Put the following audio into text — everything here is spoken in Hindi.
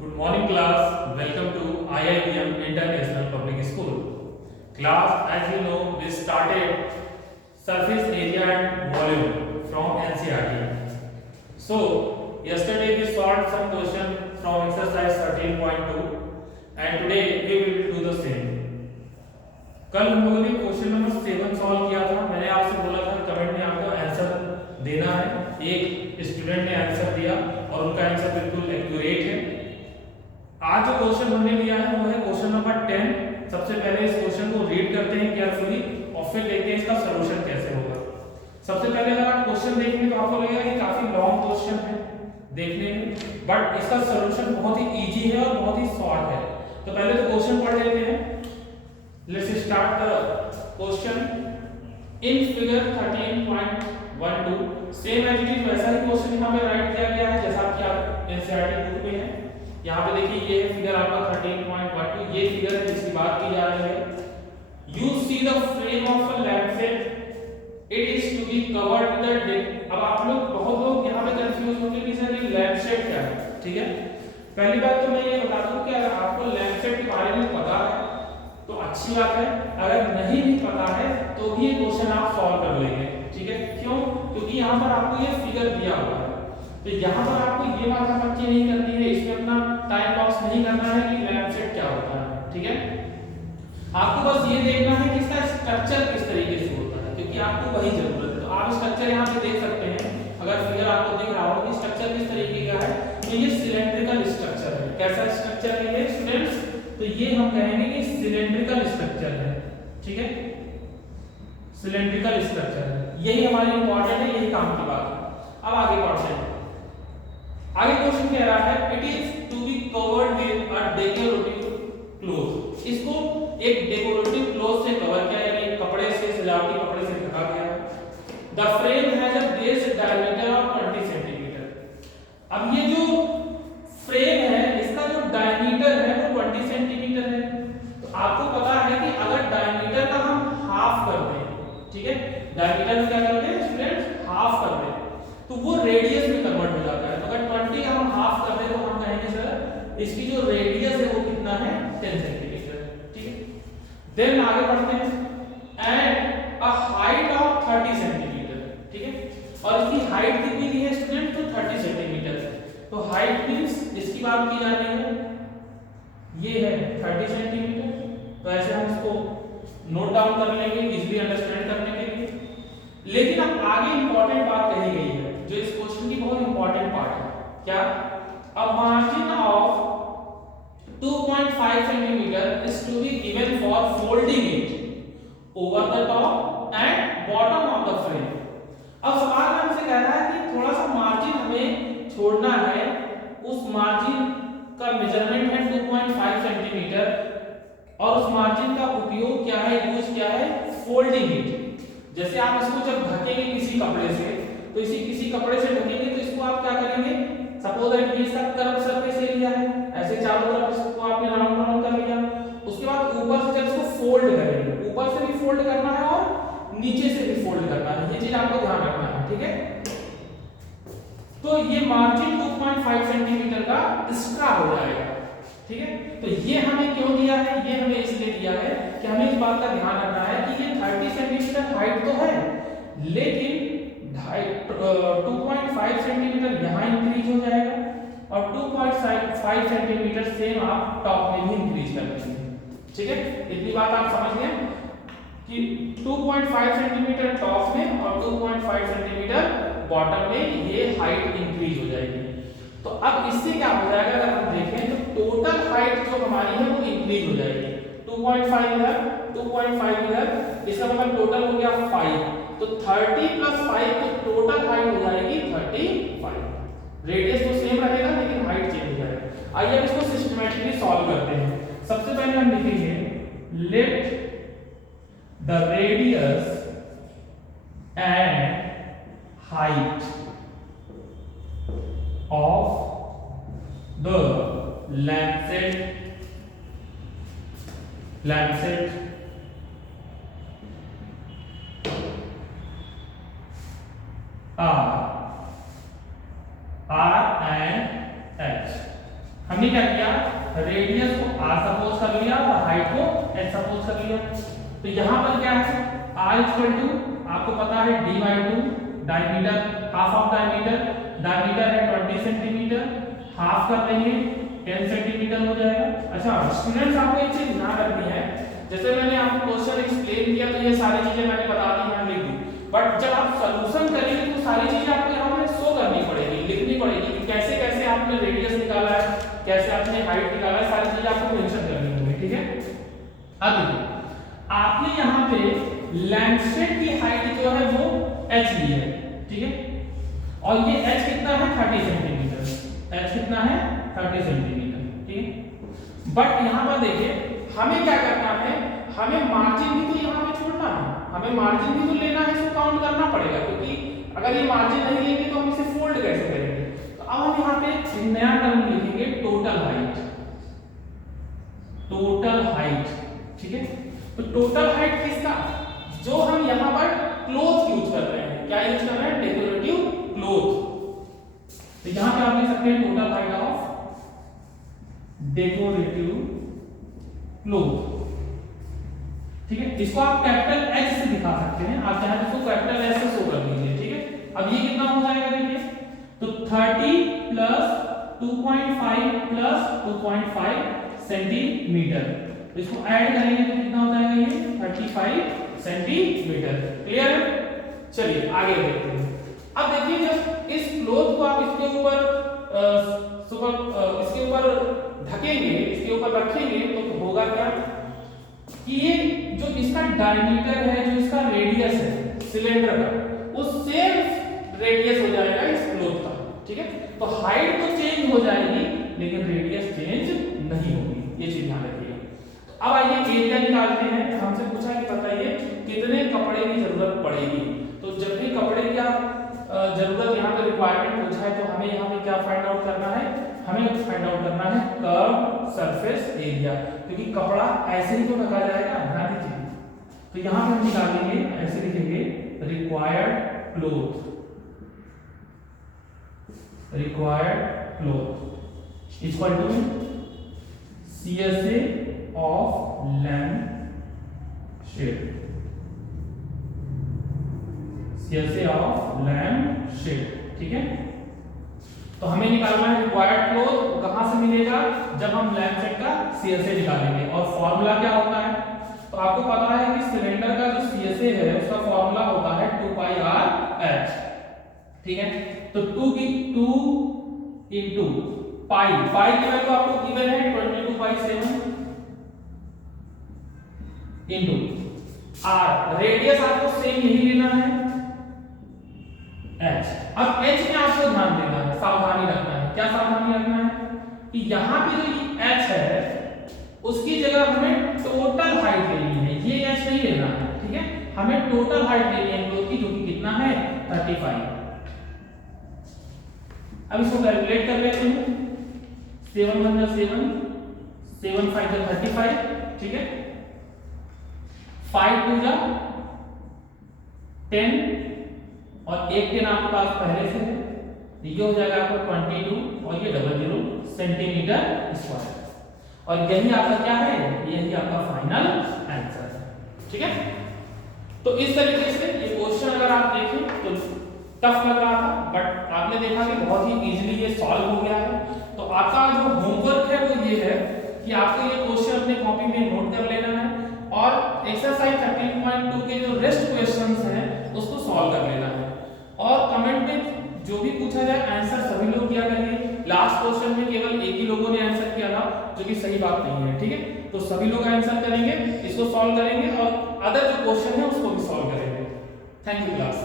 Good morning class, welcome to IIBM International Public School. Class, as you know, we started surface area and volume from NCERT. So, yesterday we solved some question from exercise 13.2 and today we will do the same. कल हम लोगों ने क्वेश्चन नंबर 7 सॉल्व किया था। मैंने आपसे बोला था कमेंट में आपको आंसर देना है। एक स्टूडेंट ने आंसर दिया और उनका आंसर बिल्कुल एक्यूरेट है। आज जो क्वेश्चन हमने लिया है वो है क्वेश्चन नंबर 10। सबसे पहले इस क्वेश्चन को रीड करते हैं केयरफुली और फिर देखते हैं इसका सॉल्यूशन कैसे होगा। सबसे पहले अगर आप क्वेश्चन देखेंगे तो आपको लगेगा कि काफी लॉन्ग क्वेश्चन है देखने में, बट इसका सॉल्यूशन बहुत ही इजी है और बहुत ही शॉर्ट है। तो पहले तो क्वेश्चन पढ़ लेते हैं। Let's start the question. In figure 13.12 same as it is वैसा ही क्वेश्चन यहां पे राइट किया गया है जैसा कि आप एनसीईआरटी बुक में है। यहाँ पे देखिए ये फिगर आपका 13.12 ये फिगर है जिसकी बात की जा रही है। You see the frame of a lampshade, it is to be covered with a. अब आप लोग बहुत लोग यहाँ पे कंफ्यूज होंगे कि सर ये लैम्पशेड क्या है। ठीक है, पहली बात तो मैं ये बता दूं कि अगर आपको लैम्पशेड के बारे में पता है तो अच्छी बात है, अगर नहीं भी पता है तो भी ये क्वेश्चन आप सॉल्व कर लेंगे। ठीक है, क्यों? क्योंकि यहाँ पर आपको ये फिगर दिया हुआ है तो यहाँ पर आपको ये बात समझ नहीं करनी है, इसमें अपना टाइम लॉस नहीं करना है कि लैम्पशेड क्या होता है। ठीक है, आपको बस ये देखना है कि इसका स्ट्रक्चर किस तरीके से होता है, क्योंकि आपको वही जरूरत है। तो आप स्ट्रक्चर यहाँ पे देख सकते हैं, अगर फिगर आपको दिख रहा हो कि स्ट्रक्चर किस तरीके का है तो ये सिलेंड्रिकल स्ट्रक्चर है। कैसा स्ट्रक्चर है ये स्टूडेंट्स? तो ये हम कहेंगे कि सिलेंड्रिकल स्ट्रक्चर है। ठीक है, सिलेंड्रिकल स्ट्रक्चर है, यही हमारी इंपॉर्टेंट है, यही काम की बात है। अब आगे बढ़ते हैं। आगे क्वेश्चन कह रहा है it is to be covered with a decorative cloth. इसको एक डेकोरेटिव क्लॉथ से कवर किया है, यानी कपड़े से, सजावटी कपड़े से ढका गया है। The frame has a base diameter of 20 centimetre. अब ये जो फ्रेम है इसका जो डायमीटर है वो 20 सेंटीमीटर है। तो आपको पता है कि अगर डायमीटर का हम हाफ कर दें, ठीक है, डायमीटर क्या करते हैं स्टूडेंट्स, हाफ कर दें तो वो रेडियस में कन्वर्ट हो जाता है। तो अगर 20 का हम हाफ कर दें तो हम कहेंगे सर इसकी जो रेडियस है वो कितना है, 10 सेंटीमीटर। ठीक है, देन आगे बढ़ते हैं। And a height of 30 centimetre. ठीक है, और इसकी हाइट कितनी दी है स्टूडेंट? तो 30 सेंटीमीटर। तो हाइट मींस इसकी बात की जा रही है, ये है 30 सेंटीमीटर। तो ऐसे हम इसको नोट डाउन कर लेंगे इजीली अंडरस्टैंड करने के लिए। लेकिन अब आगे इंपॉर्टेंट बात कही गई है जो इस क्वेश्चन की बहुत इंपॉर्टेंट पार्ट है। क्या? A margin of 2.5 centimetre is to be given for folding it over the top and bottom of the frame. अब सवाल हमसे कह रहा है कि थोड़ा सा मार्जिन हमें छोड़ना है, उस मार्जिन का मेजरमेंट है 2.5 सेंटीमीटर और उस मार्जिन का उपयोग क्या है, यूज क्या है, फोल्डिंग इट। जैसे आप इसको जब ढकेंगे किसी कपड़े से तो इसी किसी कपड़े से ढकेंगे तो इसको आप क्या करेंगे, सपोज दैट ये इसका कर्व सरफेस एरिया है, ऐसे चारों तरफ इसको आपने राउंड राउंड कर लिया। उसके बाद ऊपर से जब इसको फोल्ड करेंगे, ऊपर से भी फोल्ड करना है और नीचे से भी फोल्ड करना है, ये चीज आपको ध्यान रखना है। ठीक है, तो ये मार्जिन 2.5 सेंटीमीटर का एक्स्ट्रा हो जाएगा। ठीक है, तो ये हमें क्यों दिया है? ये हमें इसलिए दिया है कि हमें इस बात का ध्यान रखना है कि ये 30 सेंटीमीटर हाइट तो है लेकिन 2.5 सेंटीमीटर यहाँ इंक्रीज हो जाएगा और 2.5 सेंटीमीटर सेम आप टॉप में भी इंक्रीज कर देंगे। ठीक है, इतनी बात आप समझ गए कि 2.5 सेंटीमीटर टॉप में और 2.5 सेंटीमीटर बॉटम में ये हाइट इंक्रीज हो जाएगी। तो अब इससे क्या हो जाएगा, अगर हम देखें तो टोटल हाइट जो हमारी है वो इंक्रीज हो जाएगी। 2.5 इधर, 2.5 इधर, इसका मतलब टोटल हो गया 5। तो 30 प्लस 5 तो टोटल हाइट हो जाएगी 35। रेडियस तो सेम रहेगा लेकिन हाइट चेंज हो जाएगा। आइए अब इसको सिस्टमैटिकली सॉल्व करते हैं। सबसे पहले हम लिखेंगे let the radius and height of the lancet R and H। हमने क्या किया, रेडियस को r सपोज कर लिया और हाइट को h सपोज कर लिया। तो यहाँ पर क्या है, r इक्वल टू आपको पता है d/2 diameter, half of diameter है 20 सेंटीमीटर, हाफ कर देंगे 10 सेंटीमीटर हो जाएगा। अच्छा स्टूडेंट्स, आपको एक चीज ध्यान रखनी है, जैसे मैंने आपको क्वेश्चन एक्सप्लेन किया तो ये सारी चीजें मैंने बता दी हैं, लिख दी, बट जब आप सॉल्यूशन करेंगे तो सारी चीजें आपको यहाँ पर शो करनी पड़ेगी, लिखनी पड़ेगी कि कैसे कैसे आपने रेडियस निकाला है, कैसे आपने हाइट निकाला है, सारी चीजें आपको मेंशन करनी होगी, ठीक है। अब देखिए, आपने यहाँ पे लैंपशेड की हाइट जो है वो h ली है, ठीक है, और ये h कितना है 30 सेंटीमीटर, h कितना है 30 सेंटीमीटर, ठीक है। बट यहाँ पर देखिए हमें क्या करना है, हमें मार्जिन भी तो यहाँ पे छोड़ना है, हमें मार्जिन भी तो लेना है, इसको काउंट करना पड़ेगा, क्योंकि अगर ये मार्जिन नहीं लेंगे तो हम इसे फोल्ड कैसे करेंगे। तो अब हम यहाँ पे एक नया टर्म लिखेंगे, टोटल हाइट, टोटल हाइट, ठीक है। तो टोटल हाइट किसका, जो हम यहाँ पर क्लोथ यूज कर रहे हैं, क्या यूज कर रहे हैं, डेकोरेटिव क्लोथ। तो यहाँ पे आप लिख सकते हैं total height of decorative cloth, ठीक है। इसको आप कैपिटल H से दिखा सकते हैं, आप चाहे तो कैपिटल S से शो कर दीजिए, ठीक है। अब ये कितना हो जाएगा देखिए, तो 30 प्लस 2.5 प्लस 2.5 सेंटीमीटर, इसको ऐड करेंगे तो कितना हो जाएगा, ये 35 सेंटीमीटर, क्लियर है। चलिए आगे देखते हैं। अब देखिए जब इस क्लोथ को आप इसके ऊपर ढकेंगे, इसके ऊपर रखेंगे तो होगा क्या कि ये जो इसका डायमीटर है, जो इसका रेडियस है सिलेंडर का, वो सेम रेडियस हो जाएगा इस क्लोथ का, ठीक है। तो हाइट तो चेंज हो जाएगी लेकिन रेडियस चेंज नहीं होगी, ये चीज ध्यान रखिए। अब आइए एरिया निकालते हैं। हमसे पूछा कि बताइए कितने कपड़े की जरूरत पड़ेगी। तो जब भी कपड़े की जरूरत यहाँ पे रिक्वायरमेंट पूछा है तो हमें यहाँ पे क्या फाइंड आउट करना है, हमें फाइंड आउट करना है कर्व सरफेस एरिया, क्योंकि कपड़ा ऐसे ही तो ढका जाएगा, ध्यान दीजिए। तो यहाँ पे हम निकालेंगे, ऐसे लिखेंगे required cloth equal to CSA of lampshade, CSA of lampshade, ठीक है। तो हमें निकालना है रिक्वायर्ड क्लोथ, कहां से मिलेगा, जब हम लैम्पशेड का CSA निकालेंगे। और फॉर्मूला क्या होता है, तो आपको पता है कि सिलेंडर का जो CSA है उसका फॉर्मूला होता है 2πr/h, ठीक है। तो 2 into पाई की वैल्यू आपको गिवन है 22/7 into r, रेडियस आपको सेम यही लेना है h। अब h में आपको ध्यान देना है, सावधानी रखना है। क्या सावधानी रखना है कि यहाँ पे जो h है उसकी जगह हमें टोटल हाइट लेनी है, ये h नहीं लेना है, ठीक है। हमें टोटल हाइट लेनी है क्लोथ की, जो कि कितना है 35। अब इसको कैलकुलेट कर लेते हैं। 7 1 जा 7, 7 5 जा 35, ठीक है। 5 2 जा 10 और एक 10 आपके पास पहले से है, ये हो जाएगा आपका 22 और ये 00 सेंटीमीटर स्क्वायर। और यही आपका क्या है, यही आपका फाइनल आंसर है, ठीक है। तो इस तरीके से ये क्वेश्चन अगर आप देखें तो टफ लग रहा था, बट आपने देखा कि बहुत ही इजीली ये सॉल्व हो गया है। तो आपका जो होमवर्क है वो ये है कि आपको ये क्वेश्चन अपने कॉपी में नोट कर लेना है और एक्सरसाइज 13.2 के जो रेस्ट क्वेश्चंस हैं उसको सॉल्व कर लेना है। और कमेंट में जो भी पूछा जाए आंसर सभी लोग किया करिए। लास्ट क्वेश्चन में केवल एक ही लोगों ने आंसर किया था, जो कि सही बात नहीं है, ठीक है। तो सभी लोग आंसर करेंगे, इसको सॉल्व करेंगे और अदर जो क्वेश्चन है उसको भी सॉल्व करेंगे। Thank you class.